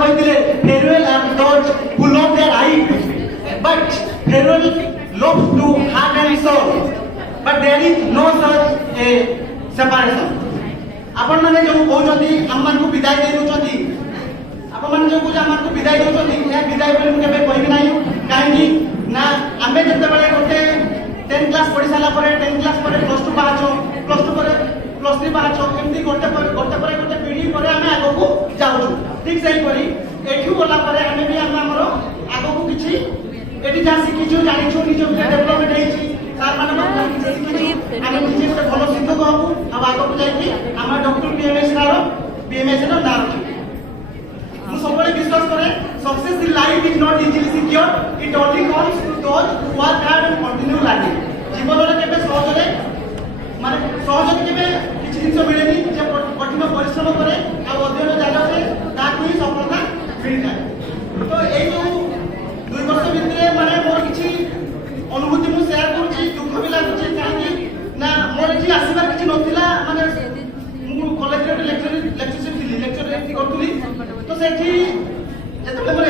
कहते farewell are those who love their life but farewell loves to heart and soul but there is no such a separation. आपण माने जो कहउछथि हमन को विदाई दे दोछथि आपण माने जो कुछ हमन को विदाई दोछथि या विदाई बोली मु केबे कहबी नाही काहेकि ना आमे जते बेले गोटे 10 क्लास पढि साला परे 10 क्लास परे +2 पाछो +2 परे +3 पाछो एमती गोटे पीढ़ी परे आमे आगो को जाउछु ठीक सही परी एठू बोला परे आमे भी हमर आगो को किछि एटी जा शिखिछु जानिछु निजो डेवलपमेंट हेछि सार माने किछि शिखिछु आमे किछि गोटे भलो शिक्षक हबु अब आगो को जाइकि हमर डॉक्टर बीएमएस रो ना रखि मु सबले विश्वास करे success in life is not easily secure it only comes to those who work hard and continue learning जीवन रे केबे सहज रे माने सहज केबे किछि जिंस मिलेनी जे कठिन परिश्रम करे आ अध्ययन जागा से ताकू ही सफलता मिल जाए तो एई जो 2 वर्ष भितरे माने मोर किछि अनुभूति मु शेयर करूची दुख भी लागुची काहेकि ना मोर एठी आसीबार किछि नथिला माने मु कॉलेज रे लेक्चरशिप थिली लेक्चर एठी करथुली तो सेठी जेतबे मोर